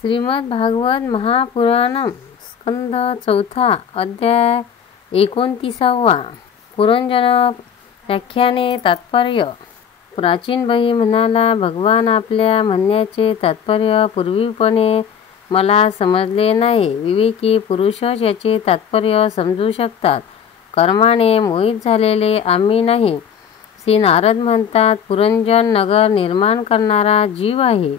श्रीमद भागवत महापुराणम स्कंद चौथा अध्याय 29वा पुरंजन व्याख्याने तात्पर्य। प्राचीन बही म्हणाला, भगवान आपल्या म्हणण्याचे तात्पर्य पूर्वीपणे मला समजले नाही। विवेकी पुरुषच याचे तात्पर्य समजू शकतात। कर्माने मोहित झालेले आम्ही नाही। श्री नारद म्हणतात, पुरंजन नगर निर्माण करणारा जीव आहे,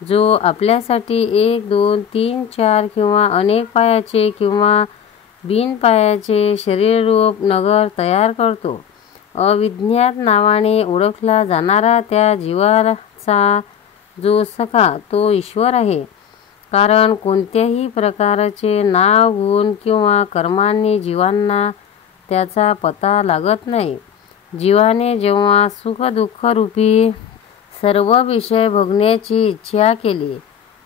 जो आपल्यासाठी 1 2 3 4 किंवा अनेक पायाचे किंवा बिनपायाचे शरीररूप नगर तयार करतो। अविज्ञात नावाने ओळखला जाणारा त्या जीवाचा जो सखा तो ईश्वर आहे। कारण कोणत्याही प्रकारचे नाव, गुण किंवा कर्मांनी जीवांना त्याचा पत्ता लागत नाही। जीवाने जेव्हा सुख दुःख रूपी सर्व विषय भोगण्याची इच्छा केली,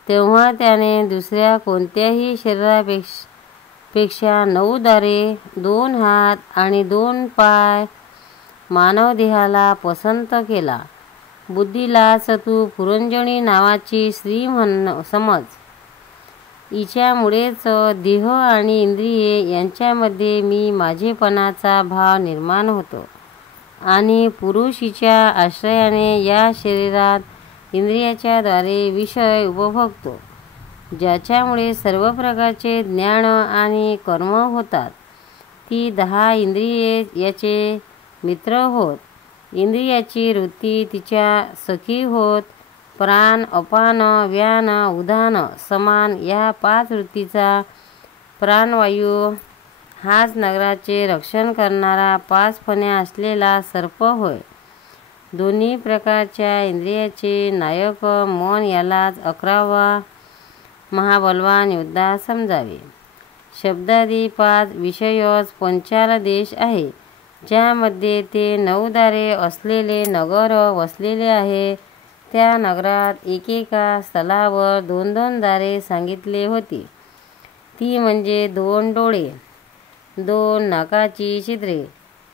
तेव्हा त्याने दुसऱ्या कोणत्याही शरीरापेक्षा 9 दारे, 2 हात आणि 2 पाय मानवदेहाला पसंत केला। बुद्धीलाच तू पुरंजनी नावाची स्त्री समज। हिच्यामुळेच देह आणि इंद्रिये यांच्यामध्ये मी माझेपणाचा भाव निर्माण होतो आणि पुरुष हिच्या आश्रयाने या शरीरात इंद्रियाच्या द्वारे विषय उपभोगतो, ज्याच्यामुळे सर्व प्रकारचे ज्ञान आणि कर्म होतात। ती 10 इंद्रिये याचे मित्र होत। इंद्रियाची वृत्ती तिच्या सखी होत। प्राण, अपान, व्यान, उदान, समान या 5 वृत्तीचा प्राणवायू हाच नगराचे रक्षण करणारा 5 फण्या असलेला सर्प होय। दोन्ही प्रकारच्या इंद्रियाचे नायक मन यालाच 11वा महाबलवान योद्धा समजावे। शब्दादी 5 विषयच पंचाल देश आहे, ज्यामध्ये ते 9 दारे असलेले नगर वसलेले आहे। त्या नगरात एकेका स्थलावर 2 दारे सांगितले होती, ती म्हणजे 2 डोळे, 2 नाकाची छिद्रे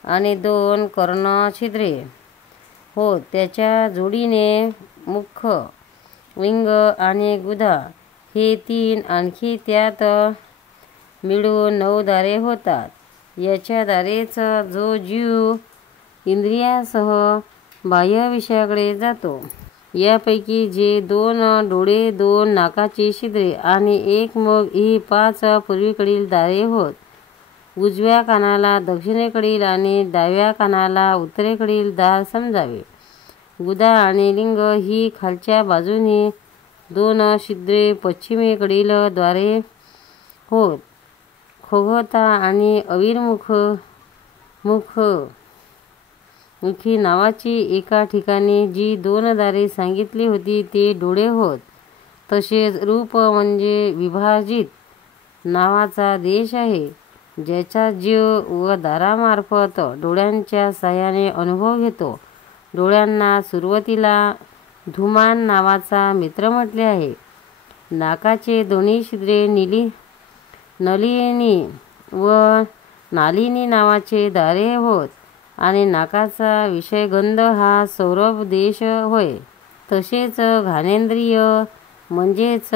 आणि 2 कर्णछिद्रे होत। त्याच्या जोडीने मुख, विंग आणि गुदा हे 3 आणखी त्यात मिळून 9 दारे होतात। याच्या दारेच जो जीव इंद्रियासह बाह्य विषयाकडे जातो। यापैकी जे 2 डोळे, 2 नाकाची छिद्रे आणि 1 मुख ही 5 पूर्वेकडील दारे होत। उजव्या कानाला दक्षिणेकडील आणि डाव्या कानाला उत्तरेकडील दार समजावे। गुदा आणि लिंग ही खालच्या बाजूने 2 छिद्रे पश्चिमेकडील द्वारे होत। खोगता आणि मुखी नावाची एका ठिकाणी जी 2 दारे सांगितली होती ते डोळे होत। तसेच रूप म्हणजे विभाजित नावाचा देश आहे, ज्याचा जीव व दारामार्फत डोळ्यांच्या साहाय्याने अनुभव घेतो। डोळ्यांना सुरुवातीला धूमान नावाचा मित्र म्हटले आहे। नाकाचे दोन्ही छिद्रे नलिनी व नालिनी नावाचे दारे होत आणि नाकाचा विषय गंध हा सौरभ देश होय। तसेच घानेंद्रिय म्हणजेच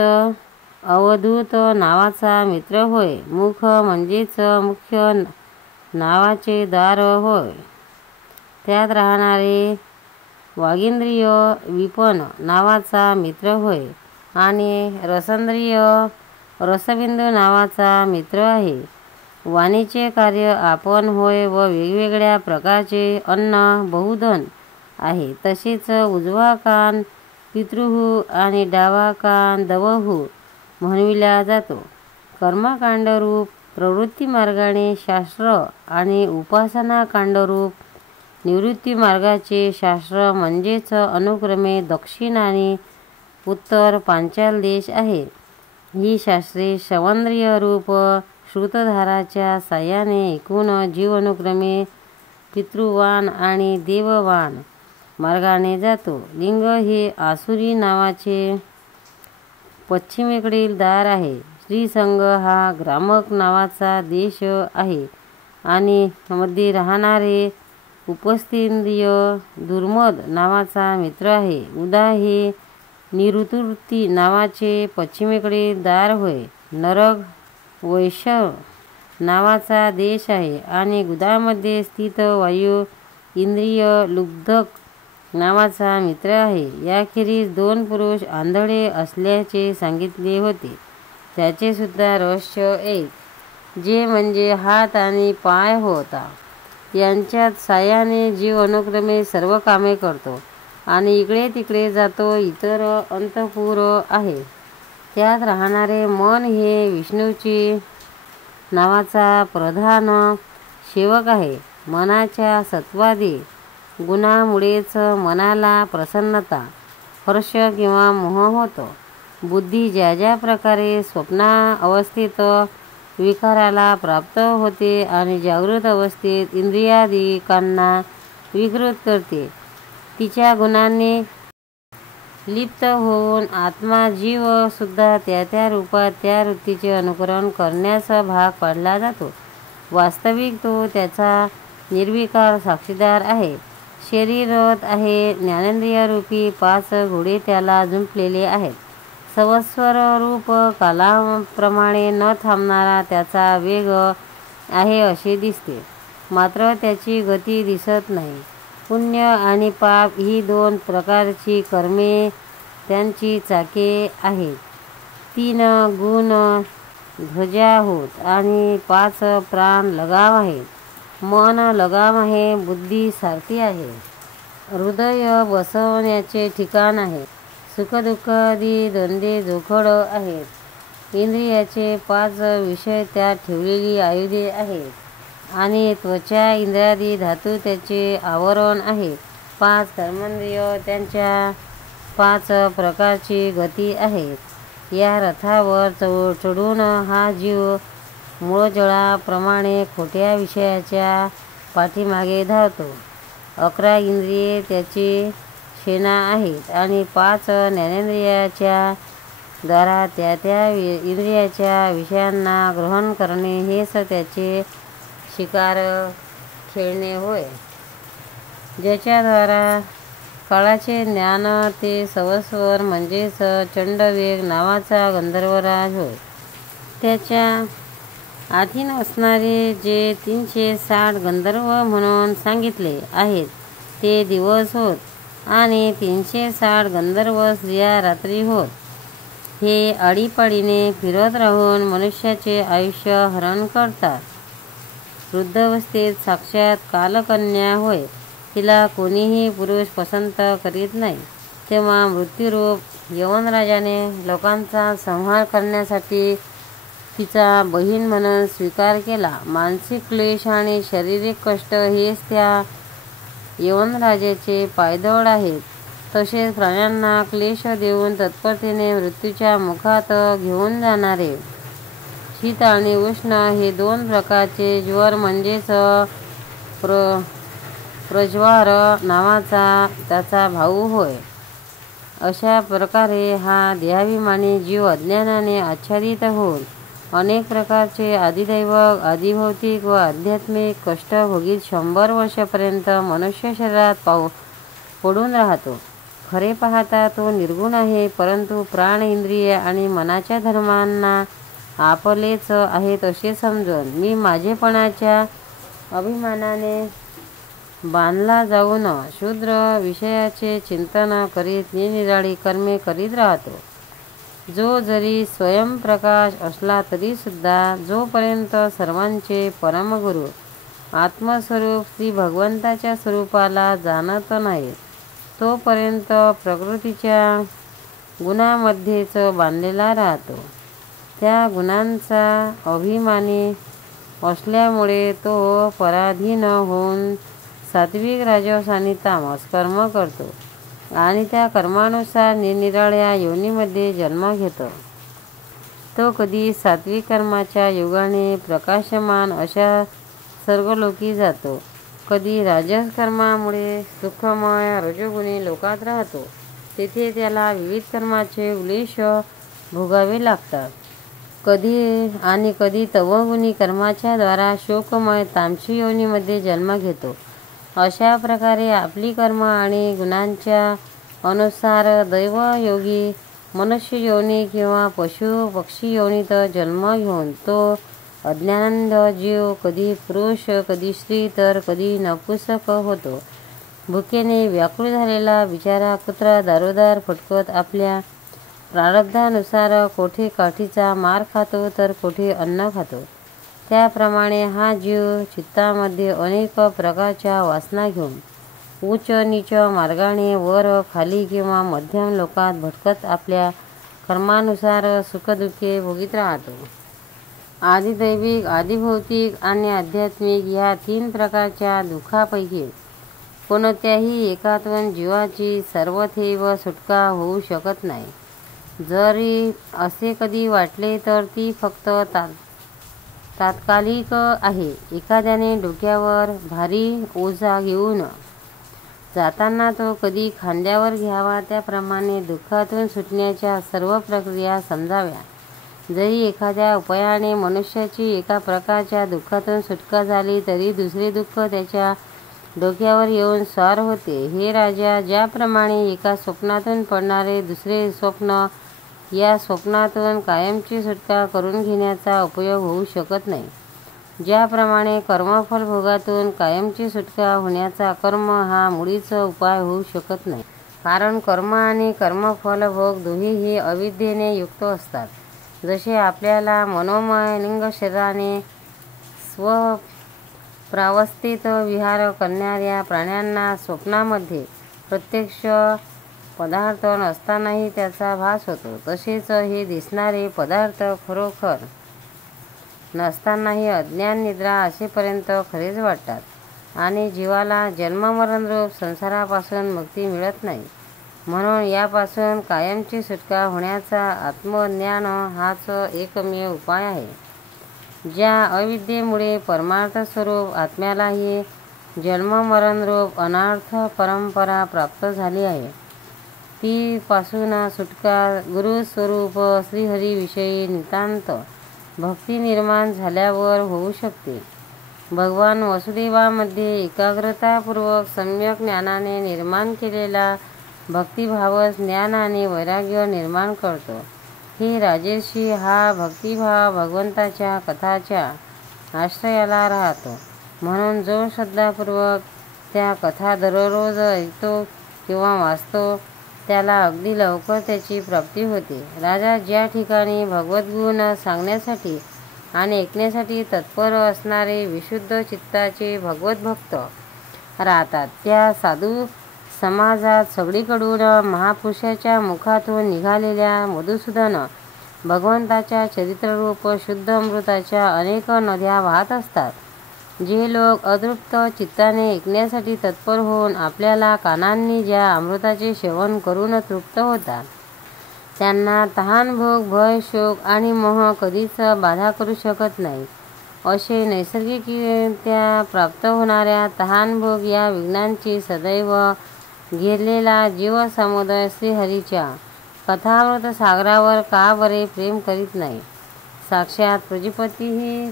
अवधूत नावाचा मित्र होय। मुख म्हणजेच मुख्य नावाचे दार होय। त्यात राहणारे वागींद्रिय विपन नावाचा मित्र होय आणि रसेंद्रिय रसबिंदू नावाचा मित्र आहे। वाणीचे कार्य आपण होय व वेगवेगळ्या प्रकारचे अन्न बहुधन आहे। तसेच उजवा कान पितृहू आणि डावा कान दवहू म्हणविला जातो। कर्मकांडरूप प्रवृत्ती मार्गाने शास्त्र आणि उपासना कांडरूप निवृत्ती मार्गाचे शास्त्र म्हणजेच अनुक्रमे दक्षिण आणि उत्तर पांचाल देश आहे। ही शास्त्रे श्रवणेंद्रिय रूप श्रुतधाराच्या साहाय्याने ऐकून जीव अनुक्रमे पितृवान आणि देववान मार्गाने जातो। लिंग हे आसुरी नावाचे पश्चिमेकडील दार आहे। श्रीसंग हा ग्रामक नावाचा देश आहे आणि मध्ये राहणारे उपस्थेंद्रिय दुर्मद नावाचा मित्र आहे। उदा हे निऋतुवृत्ती नावाचे पश्चिमेकडे दार होय. नरक वैश्व नावाचा देश आहे आणि गुदामध्ये स्थित वायू इंद्रिय लुब्धक नावाचा मित्र आहे. याखेरीज 2 पुरुष आंधळे असल्याचे सांगितले होते. त्याचे सुद्धा रहस्य एक, जे म्हणजे हात आणि पाय होता. यांच्यात साह्याने जीव अनुक्रमे सर्व कामे करतो आणि इकडे तिकडे जातो. इतर अंतःपुर आहे. त्यात राहणारे मन हे विष्णूची नावाचा प्रधान सेवक आहे. मनाच्या सत्वादी गुणामुळेच मनाला प्रसन्नता, हर्ष किंवा मोह होतो. बुद्धी ज्या ज्या प्रकारे स्वप्नावस्थेत विकाराला प्राप्त होते आणि जागृत अवस्थेत इंद्रियादिकांना विकृत करते, तिच्या गुणांनी लिप्त होऊन आत्मा जीव सुद्धा त्या त्या रूपात त्या वृत्तीचे अनुकरण करण्यास भाग पाडला जातो. वास्तविक तो त्याचा निर्विकार साक्षीदार आहे. शरीररथ आहे. ज्ञानेंद्रियरूपी 5 घोडे त्याला जुंपलेले आहेत. सवस्वर रूप कालाप्रमाणे न थांबणारा त्याचा वेग आहे असे दिसते, मात्र त्याची गती दिसत नाही. पुण्य आणि पाप ही 2 प्रकारची कर्मे त्यांची चाके आहेत. 3 गुण ध्वजा होत आणि 5 प्राण लगाम आहेत. मन लगाम आहे. बुद्धी सारथी आहे. हृदय बसवण्याचे ठिकाण आहे. सुखदुःखादी द्वंद्वे जोखड आहेत. इंद्रियाचे 5 विषय त्यात ठेवलेली आयुधे आहेत आणि त्वचा इंद्रियादी धातू त्याचे आवरण आहे. 5 कर्मेंद्रिय त्यांच्या 5 प्रकारची गती आहेत. या रथावर चढून हा जीव मूळजळाप्रमाणे खोट्या विषयाच्या पाठीमागे धावतो. 11 इंद्रिये त्याची सेना आहेत आणि 5 ज्ञानेंद्रियाच्या द्वारा त्या त्या इंद्रियाच्या विषयांना ग्रहण करणे हेच त्याचे शिकार खेळणे होय. ज्याच्याद्वारा काळाचे ज्ञान ते सवस्वर म्हणजेच चंडवेग नावाचा गंधर्वराज होय. त्याच्या अधीन असणारे जे 360 गंधर्व म्हणून सांगितले आहेत ते दिवस होत आणि 360 गंधर्व स्त्रिया रात्री होत. हे आळीपाळीने फिरत राहून मनुष्याचे आयुष्य हरण करतात. वृद्धावस्थेत साक्षात कालकन्या होय. तिला कोणीही पुरुष पसंत करीत नाही. तेव्हा मृत्यूरूप यवनराजाने लोकांचा संहार करण्यासाठी तिचा बहीण म्हणून स्वीकार केला. मानसिक क्लेश आणि शारीरिक कष्ट हेच त्या यवनराजाचे पायदळ आहेत. तसेच प्राण्यांना क्लेश देऊन तत्परतेने मृत्यूच्या मुखात घेऊन जाणारे शीत आणि उष्ण हे 2 प्रकारचे ज्वर म्हणजेच प्रज्वार नावाचा त्याचा भाऊ होय. अशा प्रकारे हा देहाभिमानी जीव अज्ञानाने आच्छादित होऊन अनेक प्रकारचे आदिदैवक, आदिभौतिक व आध्यात्मिक कष्ट भोगीत 100 वर्षापर्यंत मनुष्य शरीरात पडून राहतो. खरे पाहता तो निर्गुण आहे, परंतु प्राण, इंद्रिय आणि मनाच्या धर्मांना आपलेच आहेत असे समजून मी माझेपणाच्या अभिमानाने बांधला जाऊन शूद्र विषयाचे चिंतन करीत निरनिराळी कर्मे करीत राहतो. जो जरी स्वयंप्रकाश असला तरी सुद्धा जोपर्यंत सर्वांचे परमगुरु आत्मस्वरूप श्री भगवंताच्या स्वरूपाला जाणत नाही तोपर्यंत प्रकृतीच्या गुणामध्येच बांधलेला राहतो. त्या गुणांचा अभिमानी असल्यामुळे तो पराधीन होऊन सात्विक, राजस आणि तामस कर्म करतो आणि त्या कर्मानुसार निरनिराळ्या योनीमध्ये जन्म घेतो. तो कधी सात्विक कर्माच्या योगाने प्रकाशमान अशा स्वर्गलोकी जातो, कधी राजस कर्मामुळे सुखमय रजोगुणी लोकात राहतो. तेथे त्याला विविध कर्माचे उलेश भोगावे लागतात. कधी तमोगुणी कर्माच्या द्वारा शोकमय तामसी योनीमध्ये जन्म घेतो. अशा प्रकारे आपली कर्म आणि गुणांच्या अनुसार दैवयोगी मनुष्य योनी किंवा पशु पक्षी योनीत जन्म घेऊन तो अज्ञानांध जीव कधी पुरुष कधी स्त्री तर कधी नपुंसक होतो. भुकेने व्याकुळ झालेला बिचारा कुत्रा दारोदार फटकत आपल्या प्रारब्धानुसार कोठे काठीचा मार खातो तर कोठे अन्न खातो. त्याप्रमाणे हा जीव चित्तामध्ये अनेक प्रकारच्या वासना घेऊन उच्च नीच मार्गाने वर खाली किंवा मध्यम लोकात भटकत आपल्या कर्मानुसार सुखदुःखे भोगीत राहतो. आदिदैविक आदिभौतिक आणि आध्यात्मिक ह्या 3 प्रकारच्या दुःखापैकी कोणत्याही एकातून जीवाची सर्वथैव सुटका होऊ शकत नाही. जरी असे कधी वाटले तर ती फक्त तात्कालिक आहे. एखाद्याने डोक्यावर भारी ओझा घेऊन जाताना तो कधी खांद्यावर घ्यावा त्याप्रमाणे दुःखातून सुटण्याच्या सर्व प्रक्रिया समजाव्या. जरी एखाद्या उपायाने मनुष्याची एका प्रकारच्या दुःखातून सुटका झाली तरी दुसरे दुःख त्याच्या डोक्यावर येऊन स्वार होते. हे राजा, ज्याप्रमाणे एका स्वप्नातून पडणारे दुसरे स्वप्न या स्वप्नातून कायमची सुटका करून घेण्याचा उपयोग होऊ शकत नाही, ज्याप्रमाणे कर्मफल भोगातून कायमची सुटका होण्याचा कर्म हा मुळीच उपाय होऊ शकत नाही. कारण कर्म आणि कर्मफल भोग दोहेही अविद्येने युक्त असतात. जसे आपल्याला मनोमय लिंग शरीराने स्वप्रावस्थेत विहार करणाऱ्या प्राण्यांना स्वप्नामध्ये प्रत्यक्ष पदार्थ नसतानाही त्याचा भास होतो, तसेच हे दिसणारे पदार्थ खरोखर नसतानाही अज्ञान निद्रा असेपर्यंत खरेच वाटतात आणि जीवाला जन्ममरणरूप संसारापासून मुक्ती मिळत नाही. म्हणून यापासून कायमची सुटका होण्याचा आत्मज्ञान हाच एकमेव उपाय आहे. ज्या अविद्येमुळे परमार्थ स्वरूप आत्म्यालाही जन्ममरणरूप अनार्थ परंपरा प्राप्त झाली आहे, ती पासून सुटका गुरुस्वरूप श्रीहरीविषयी नितांत भक्ती निर्माण झाल्यावर होऊ शकते. भगवान वसुदेवामध्ये एकाग्रतापूर्वक सम्यक ज्ञानाने निर्माण केलेला भक्तिभावच ज्ञान आणि वैराग्य निर्माण करतो. हे राजेशी, हा भक्तिभाव भगवंताच्या कथाच्या आश्रयाला राहतो. म्हणून जो श्रद्धापूर्वक त्या कथा दररोज ऐकतो किंवा वाचतो त्याला अगदी लवकर त्याची प्राप्ती होते. राजा, ज्या ठिकाणी भगवद्गुण सांगण्यासाठी आणि ऐकण्यासाठी तत्पर असणारे विशुद्ध चित्ताचे भगवद्भक्त राहतात, त्या साधू समाजात सगळीकडून महापुरुषाच्या मुखातून निघालेल्या मधुसूदन भगवंताच्या चरित्ररूप शुद्ध अमृताच्या अनेक नद्या वाहत असतात. जे लोक अतृप्त चित्ताने ऐकण्यासाठी तत्पर होऊन आपल्याला कानांनी ज्या अमृताचे सेवन करून तृप्त होतात, त्यांना तहान, भोग, भय, शोक आणि मोह कधीच बाधा करू शकत नाही. असे नैसर्गिकरित्या प्राप्त होणाऱ्या तहान, भोग या विघ्नांची सदैव घेरलेला जीवसमुदाय श्रीहरीच्या कथामृत सागरावर का बरे प्रेम करीत नाही? साक्षात प्रजापतीही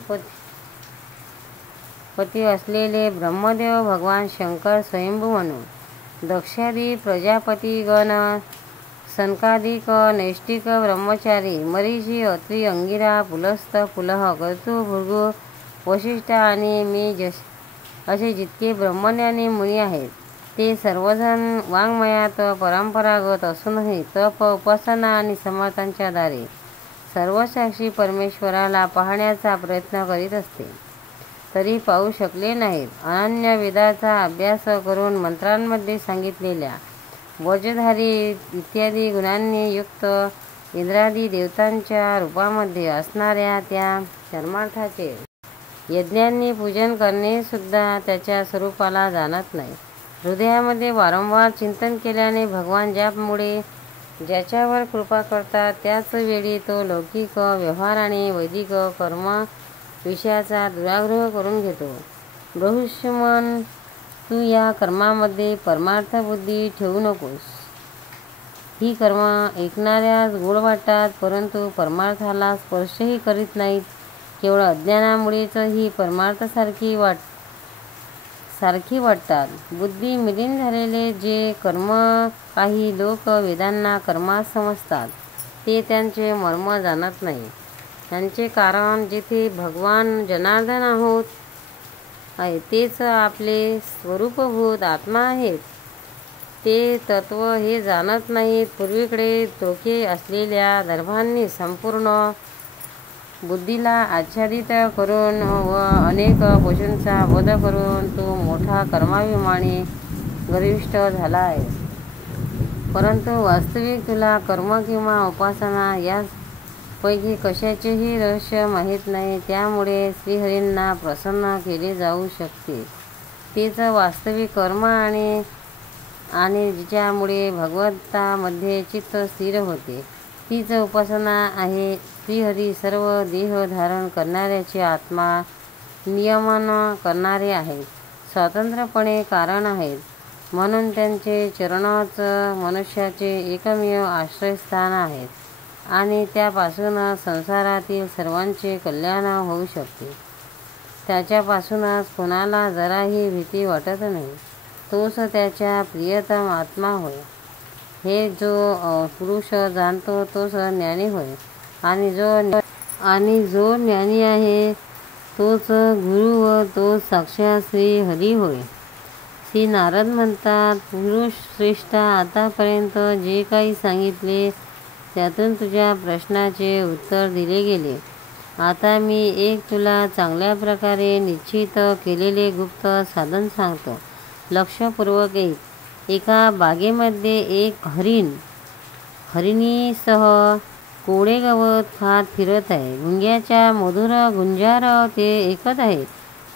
पती असलेले ब्रह्मदेव भगवान शंकर स्वयंभू म्हणून दक्षादी प्रजापतिगण, सनकादिक नैष्ठिक ब्रह्मचारी, मरीची, अत्री, अंगिरा, पुलस्त, पुलह, क्रतू, भृगु, वसिष्ठ आणि मी असे जितके ब्रह्मज्ञानी मुनी आहेत, ते सर्वजण वाङ्मयात परंपरागत असूनही तप, उपासना आणि समर्थांच्या द्वारे सर्वसाक्षी परमेश्वराला पाहण्याचा प्रयत्न करीत असते, तरी पाहू शकले नाहीत. अनन्य वेदाचा अभ्यास करून मंत्रांमध्ये सांगितलेल्या वज्रधारी इत्यादी गुणांनी युक्त इंद्रादी देवतांच्या रूपामध्ये असणाऱ्या त्या परमार्थाचे यज्ञांनी पूजन करणे सुद्धा त्याच्या स्वरूपाला जाणत नाही. हृदयामध्ये वारंवार चिंतन केल्याने भगवान ज्यामुळे ज्याच्यावर कृपा करतात त्याच वेळी तो लौकिक व्यवहार आणि वैदिक कर्म विषयाचा दुराग्रह करून घेतो. बृहस्पन, तू या कर्मामध्ये परमार्थ बुद्धी ठेवू नकोस. ही कर्म ऐकणाऱ्यास गोड वाटतात, परंतु परमार्थाला स्पर्शही करीत नाहीत. केवळ अज्ञानामुळेच ही परमार्थासारखी सारखी वाटतात. बुद्धी मलिन झालेले जे कर्म काही लोक वेदांना कर्मात समजतात ते त्यांचे मर्म जाणत नाही. त्यांचे कारण जेथे भगवान जनार्दन आहोत आहे तेच आपले स्वरूपभूत आत्मा आहेत ते तत्व हे जाणत नाहीत. पूर्वीकडे टोके असलेल्या दर्भांनी संपूर्ण बुद्धीला आच्छादित करून व अनेक पशूंचा वध करून तो मोठा कर्माभिमानी गर्विष्ठ झाला आहे. परंतु वास्तविक तुला कर्म किंवा उपासना यापैकी कशाचेही रहस्य माहीत नाही. त्यामुळे श्रीहरींना प्रसन्न केले जाऊ शकते तेच वास्तविक कर्म आणि जिच्यामुळे भगवंतामध्ये चित्त स्थिर होते तीच उपासना आहे. श्रीहरी सर्व देह धारण करणाऱ्याचे आत्मा नियमन करणारे आहेत, स्वतंत्रपणे कारण आहेत. म्हणून त्यांचे चरणच मनुष्याचे एकमेव आश्रयस्थान आहेत आणि त्यापासूनच संसारातील सर्वांचे कल्याण होऊ शकते. त्याच्यापासूनच कोणाला जराही भीती वाटत नाही. तोच त्याच्या प्रियतम आत्मा होय. हे जो पुरुष जाणतो तोच ज्ञानी होय आणि जो ज्ञानी आहे तोच गुरु व तोच साक्षात श्री हरी होय. श्री नारद म्हणतात, पुरुष श्रेष्ठ, आतापर्यंत जे काही सांगितले त्यातून तुझ्या प्रश्नाचे उत्तर दिले गेले. आता मी एक तुला चांगल्या प्रकारे निश्चित केलेले गुप्त साधन सांगतो. लक्षपूर्वक एका बागेमध्ये एक हरिणीसह कोवळे गवत खात फिरत आहे. गुंग्याच्या मधुर गुंजार ते ऐकत आहे.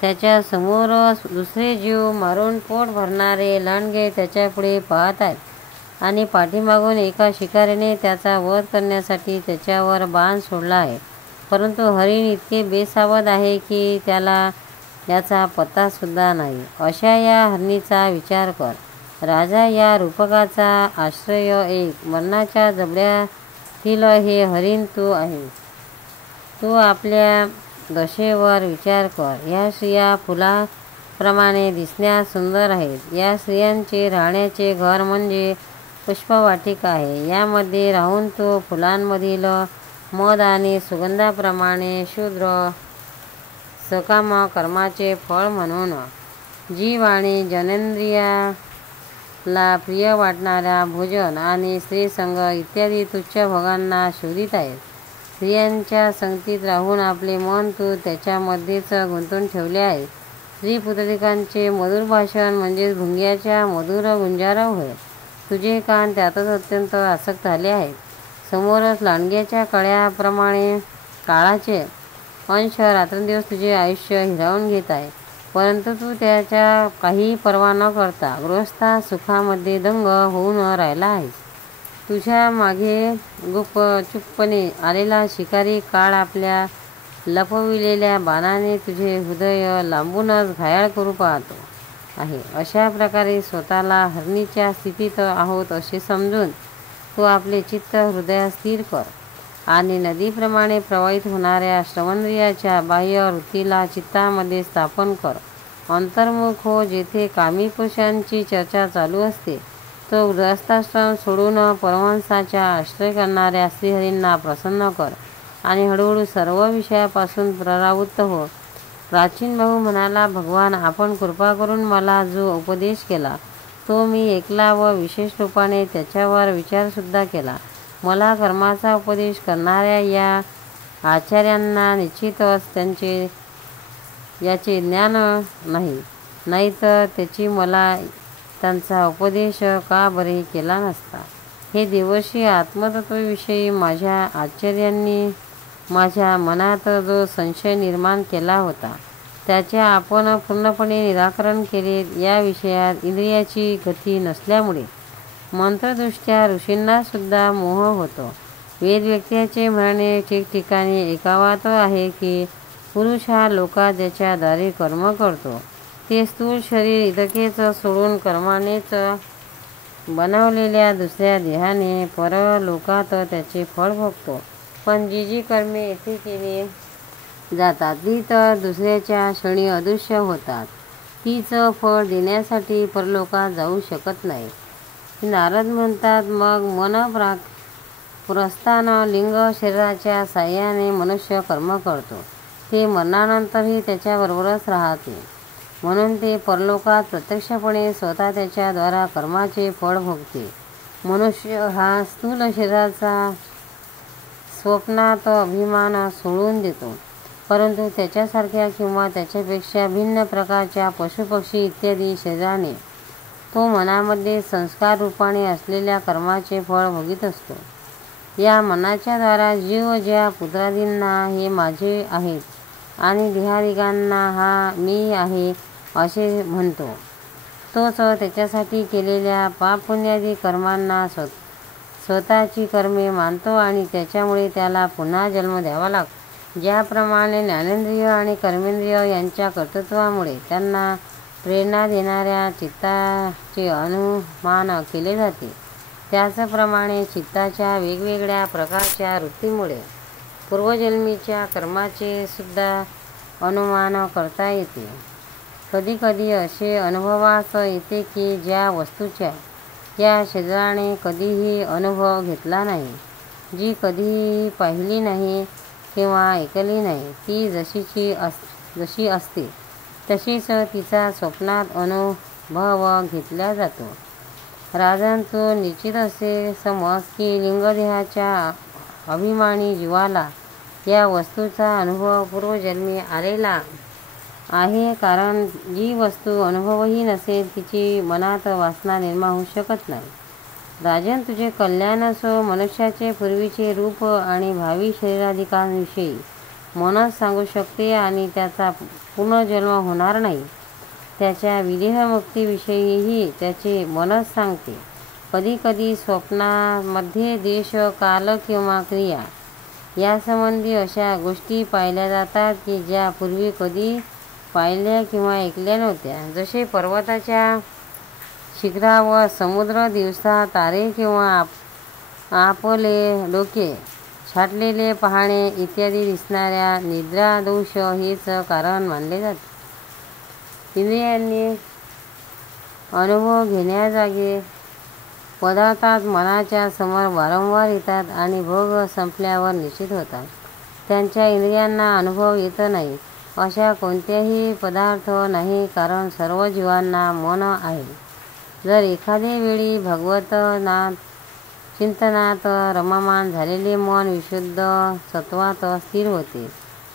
त्याच्या समोर दुसरे जीव मारून पोट भरणारे लांडगे त्याच्यापुढे पाहत आहेत आणि पाठीमागून एका शिकारीने त्याचा वध करण्यासाठी त्याच्यावर बाण सोडला आहे. परंतु हरिण इतके बेसावध आहे की त्याला याचा पत्तासुद्धा नाही. अशा या हरणीचा विचार कर. राजा, या रूपकाचा आश्रय एक मरणाच्या जबड्यातील हे हरिण तू आहे. तू आपल्या दशेवर विचार कर. या स्त्रिया फुलाप्रमाणे दिसण्यास सुंदर आहेत. या स्त्रियांचे राहण्याचे घर म्हणजे पुष्पवाटिका आहे. यामध्ये राहून तो फुलांमधील मध आणि सुगंधाप्रमाणे शूद्र सकाम कर्माचे फळ म्हणून जीव आणि जनेंद्रियाला प्रिय वाटणाऱ्या भोजन आणि स्त्रीसंग इत्यादी तुच्छ भोगांना शोधित आहेत. स्त्रियांच्या संगतीत राहून आपले मन तू त्याच्यामध्येच गुंतून ठेवले आहे. स्त्रीपुतलिकांचे मधुर भाषण म्हणजेच भुंग्याच्या मधुर गुंजार होय. तुझे कान त्यातच अत्यंत आसक्त झाले आहेत. समोरच लांडग्याच्या कळ्याप्रमाणे काळाचे अंश रात्रंदिवस तुझे आयुष्य हिरावून घेत आहे. परंतु तू त्याच्या काही पर्वा न करता गृहस्था सुखामध्ये दंग होऊन राहिला आहेस. तुझ्या मागे गुपचूपपणे आलेला शिकारी काळ आपल्या लपविलेल्या बाणाने तुझे हृदय लांबूनच घायाळ करू पाहतो आहे. अशा प्रकारे स्वतःला हरणीच्या स्थितीत आहोत असे समजून तू आपले चित्त हृदयात स्थिर कर आणि नदीप्रमाणे प्रवाहित होणाऱ्या श्रवणेंद्रियाच्या बाह्य वृत्तीला चित्तामध्ये स्थापन कर. अंतर्मुख हो. जेथे कामी पुरुषांची चर्चा चालू असते तो गृहस्थाश्रम सोडून परमहंसाचा आश्रय करणाऱ्या श्रीहरींना प्रसन्न कर आणि हळूहळू सर्व विषयापासून परावृत्त हो. प्राचीन भाऊ म्हणाला, भगवान, आपण कृपा करून मला जो उपदेश केला तो मी ऐकला व विशेष रूपाने त्याच्यावर विचारसुद्धा केला. मला कर्माचा उपदेश करणाऱ्या या आचार्यांना निश्चितच याचे ज्ञान नाही तर त्याची मला त्यांचा उपदेश का बरे केला नसता. हे देवर्षी, आत्मतत्वाविषयी माझ्या आचार्यांनी माझ्या मनात जो संशय निर्माण केला होता त्याचे आपण पूर्णपणे निराकरण केले. या विषयात इंद्रियाची गती नसल्यामुळे मंत्रदृष्ट्या ऋषींनासुद्धा मोह होतो. वेदव्यक्त्याचे म्हणणे ठिकठिकाणी ऐकावत आहे की पुरुष हा लोकात ज्याच्या द्वारे कर्म करतो ते स्थूल शरीर इतकेच सोडून कर्मानेच बनवलेल्या दुसऱ्या देहाने परलोकात त्याचे फळ भोगतो. पण जी कर्मे येथे केली जातात ती तर दुसऱ्याच्या क्षणी अदृश्य होतात. तीच फळ देण्यासाठी परलोकात जाऊ शकत नाही. नारद म्हणतात, मग मन प्रस्थान लिंग शरीराच्या साह्याने मनुष्य कर्म करतो. ते मरणानंतरही त्याच्याबरोबरच राहते. म्हणून ते परलोकात प्रत्यक्षपणे स्वतः त्याच्याद्वारा कर्माचे फळ भोगते. मनुष्य हा स्थूल शरीराचा स्वप्नात अभिमान सोडून देतो, परंतु त्याच्यासारख्या किंवा त्याच्यापेक्षा भिन्न प्रकारच्या पशुपक्षी इत्यादी शरीराने तो मनामध्ये संस्कार रूपाने असलेल्या कर्माचे फळ भोगीत असतो. या मनाच्या द्वारा जीव ज्या पुत्रादींना हे माझे आहेत आणि देहादिकांना हा मी आहे असे म्हणतो, तोच त्याच्यासाठी केलेल्या पापपुण्यादी कर्मांना स्वतःची कर्मे मानतो आणि त्याच्यामुळे त्याला पुन्हा जन्म द्यावा लागतो. ज्याप्रमाणे ज्ञानेंद्रिय आणि कर्मेंद्रिय यांच्या कर्तृत्वामुळे त्यांना प्रेरणा देणाऱ्या चित्ताचे अनुमान केले जाते, त्याचप्रमाणे चित्ताच्या वेगवेगळ्या प्रकारच्या वृत्तीमुळे पूर्वजन्मीच्या कर्माचे सुद्धा अनुमान करता येते. कधीकधी असे अनुभवास येते की ज्या वस्तूच्या या शरीराने कधीही अनुभव घेतला नाही, जी कधीही पाहिली नाही किंवा ऐकली नाही, ती जशी असते तशीच तिचा स्वप्नात अनुभव घेतला जातो. राजन, तू निश्चित असे समज की लिंगदेहाच्या अभिमानी जीवाला या वस्तूचा अनुभव पूर्वजन्मी आलेला आहे, कारण जी वस्तू अनुभवही नसेल तिची मनात वासना निर्माण होऊ शकत नाही. राजन, तुझे कल्याण असो. मनुष्याचे पूर्वीचे रूप आणि भावी शरीराधिकांविषयी मनच सांगू शकते आणि त्याचा पुनर्जन्म होणार नाही. त्याच्या विदेहमुक्तीविषयीही त्याचे मनच सांगते. कधीकधी स्वप्नामध्ये देश, काल किंवा क्रिया यासंबंधी अशा गोष्टी पाहिल्या जातात की ज्या पूर्वी कधी पाहिल्या किंवा ऐकल्या नव्हत्या. जसे पर्वताच्या शिखरावर समुद्र, दिवसा तारे किंवा आपले डोके छाटलेले पाहणे इत्यादी दिसणाऱ्या निद्रादोष हेच कारण मानले जाते. इंद्रियांनी अनुभव घेण्याजागे पदार्थात मनाच्या समोर वारंवार येतात आणि भोग संपल्यावर निश्चित होतात. त्यांच्या इंद्रियांना अनुभव येत नाही अशा कोणत्याही पदार्थ नाही, कारण सर्व जीवांना मन आहे. जर एखाद्या वेळी भगवत चिंतनात रममाण झालेले मन विशुद्ध सत्वात स्थिर होते,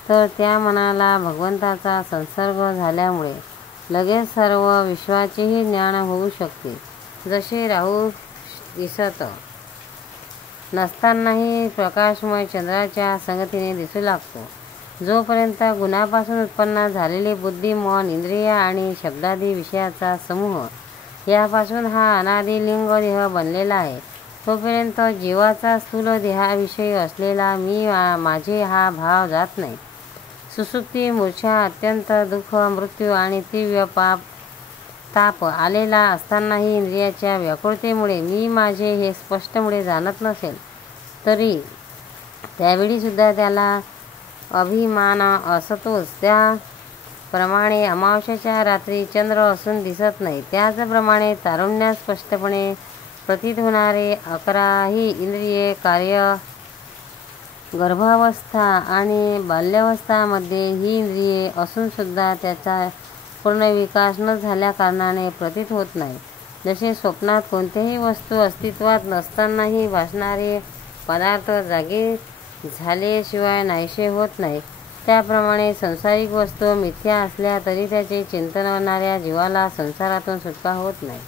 तर त्या मनाला भगवंताचा संसर्ग झाल्यामुळे लगेच सर्व विश्वाचेही ज्ञान होऊ शकते. जसे राहू दिसत नसतानाही प्रकाशमय चंद्राच्या संगतीने दिसू लागतो. जोपर्यंत गुणापासून उत्पन्न झालेले बुद्धी, मन, इंद्रिय आणि शब्दादी विषयाचा समूह यापासून हा अनादि लिंग देह बनलेला आहे, तोपर्यंत जीवाचा स्थूल देहाविषयी असलेला मी माझे हा भाव जात नाही. सुसुप्ती, मूर्छा, अत्यंत दुःख, मृत्यू आणि तीव्र ताप आलेला असतानाही इंद्रियाच्या व्याकुळतेमुळे मी माझे हे स्पष्टपणे जाणत नसेल तरी त्यावेळीसुद्धा त्याला अभिमान असतोच. त्याप्रमाणे अमावस्येच्या रात्री चंद्र असून दिसत नाही, त्याचप्रमाणे तारुण्यात स्पष्टपणे प्रतीत होणारे 11ही इंद्रिये कार्य गर्भावस्था आणि बाल्यावस्थामध्ये ही इंद्रिये असूनसुद्धा त्याचा पूर्ण विकास न झाल्या कारणाने प्रतीत होत नाही. जसे स्वप्नात कोणत्याही वस्तू अस्तित्वात नसतानाही भासणारे पदार्थ जागे झाल्याशिवाय नाहीसे होत नाही, त्याप्रमाणे संसारिक वस्तू मिथ्या असल्या तरी त्याचे चिंतन करणाऱ्या जीवाला संसारातून सुटका होत नाही.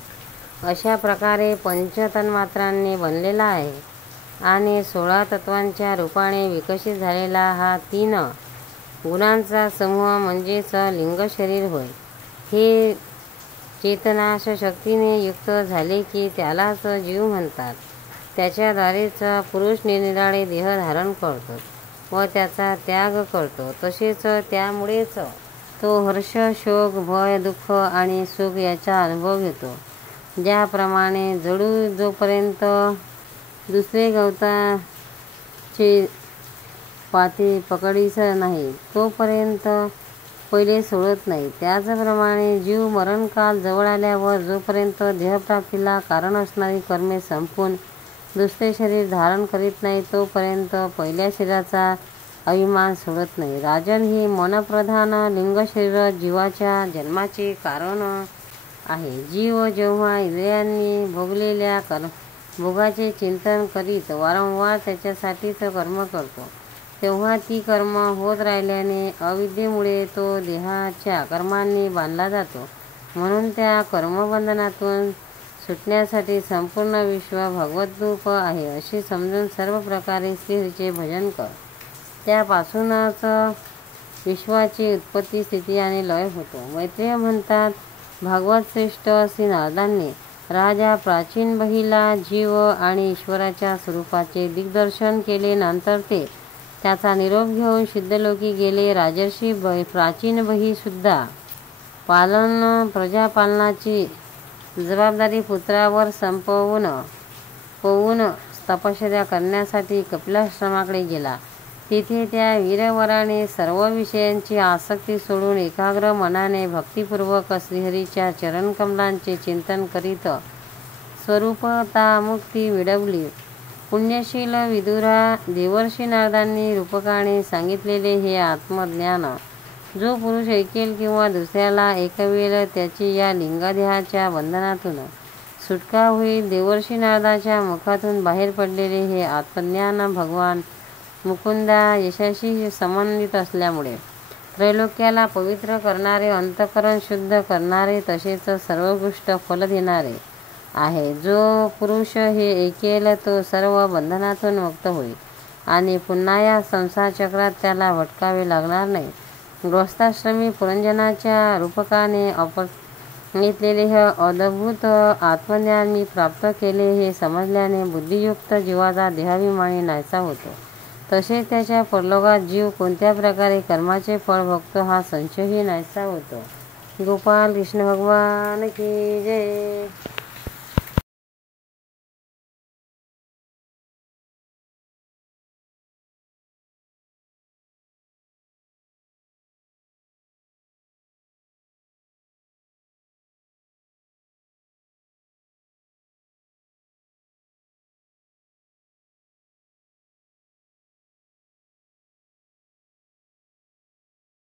अशा प्रकारे पंचतन्मात्रांनी बनलेला आहे आणि 16 तत्वांच्या रूपाने विकसित झालेला हा 3 गुणांचा समूह म्हणजेच लिंगशरीर होय. हे चेतनाश शक्तीने युक्त झाले की त्यालाच जीव म्हणतात. त्याच्याद्वारेच पुरुष निरनिराळे देह धारण करतो व त्याचा त्याग करतो. तसेच त्यामुळेच तो हर्ष, शोक, भय, दुःख आणि सुख याचा अनुभव घेतो. ज्याप्रमाणे जडू जोपर्यंत दुसरे गवताचे पाते पकडीस नाही तोपर्यंत पहिले सोडत नाही. त्याचप्रमाणे जीव मरणकाल जवळ आल्यावर जोपर्यंत देहप्राप्तीला कारण असणारी कर्मे संपून दुसरे शरीर धारण करीत नाही तोपर्यंत पहिल्या शरीराचा अभिमान सोडत नाही. राजन, ही मनप्रधान लिंगशरीर जीवाच्या जन्माचे कारण आहे. जीव जेव्हा इंद्रियांनी भोगलेल्या भोगाचे चिंतन करीत वारंवार त्याच्यासाठीच कर्म करतो, तेव्हा ती कर्म होत राहिल्याने अविद्येमुळे तो देहाच्या कर्मांनी बांधला जातो. म्हणून त्या कर्मबंधनातून सुटण्यासाठी संपूर्ण विश्व भगवद्रूप आहे असे समजून सर्व प्रकारे श्रीहरीचे भजन कर. त्यापासूनच विश्वाची उत्पत्ती, स्थिती आणि लय होतो. मैत्रेय म्हणतात, भागवत श्रेष्ठ श्री नारदांनी राजा प्राचीन बहीला जीव आणि ईश्वराच्या स्वरूपाचे दिग्दर्शन केले. नंतर ते त्याचा निरोप घेऊन सिद्धलोकी गेले. राजर्षी प्राचीन बही सुद्धा प्रजापालनाची जबाबदारी पुत्रावर संपवून तपश्चर्या करण्यासाठी कपिलाश्रमाकडे गेला. तिथे त्या वीरवराने सर्व विषयांची आसक्ती सोडून एकाग्र मनाने भक्तिपूर्वक श्रीहरीच्या चरणकमलांचे चिंतन करीत स्वरूपतामुक्ती मिळवली. पुण्यशील विदुरा, देवर्षी नारदांनी रूपकाने सांगितलेले हे आत्मज्ञान जो पुरुष ऐकेल किंवा दुसऱ्याला ऐकवेल त्याची या लिंगदेहाच्या बंधनातून सुटका होईल. देवर्षी नारदाच्या मुखातून बाहेर पडलेले हे आत्मज्ञान भगवान मुकुंदा यशाशी संबंधित असल्यामुळे त्रैलोक्याला पवित्र करणारे, अंतःकरण शुद्ध करणारे तसेच सर्वोत्कृष्ट फल देणारे आहे. जो पुरुष हे ऐकेल तो सर्व बंधनातून मुक्त होईल आणि पुन्हा या संसार चक्रात त्याला भटकावे लागणार नाही. गृहस्थाश्रमी पुरंजनाच्या रूपकाने सांगितलेले हे अद्भुत आत्मज्ञान मी प्राप्त केले हे समजल्याने बुद्धियुक्त जीवाचा देहाभिमानी नाहीसा होतो. तसेच त्याच्या परलोकात जीव कोणत्या प्रकारे कर्माचे फळ भोगतो हा संशयही नाहीसा होतो. गोपाल कृष्ण भगवान की जय.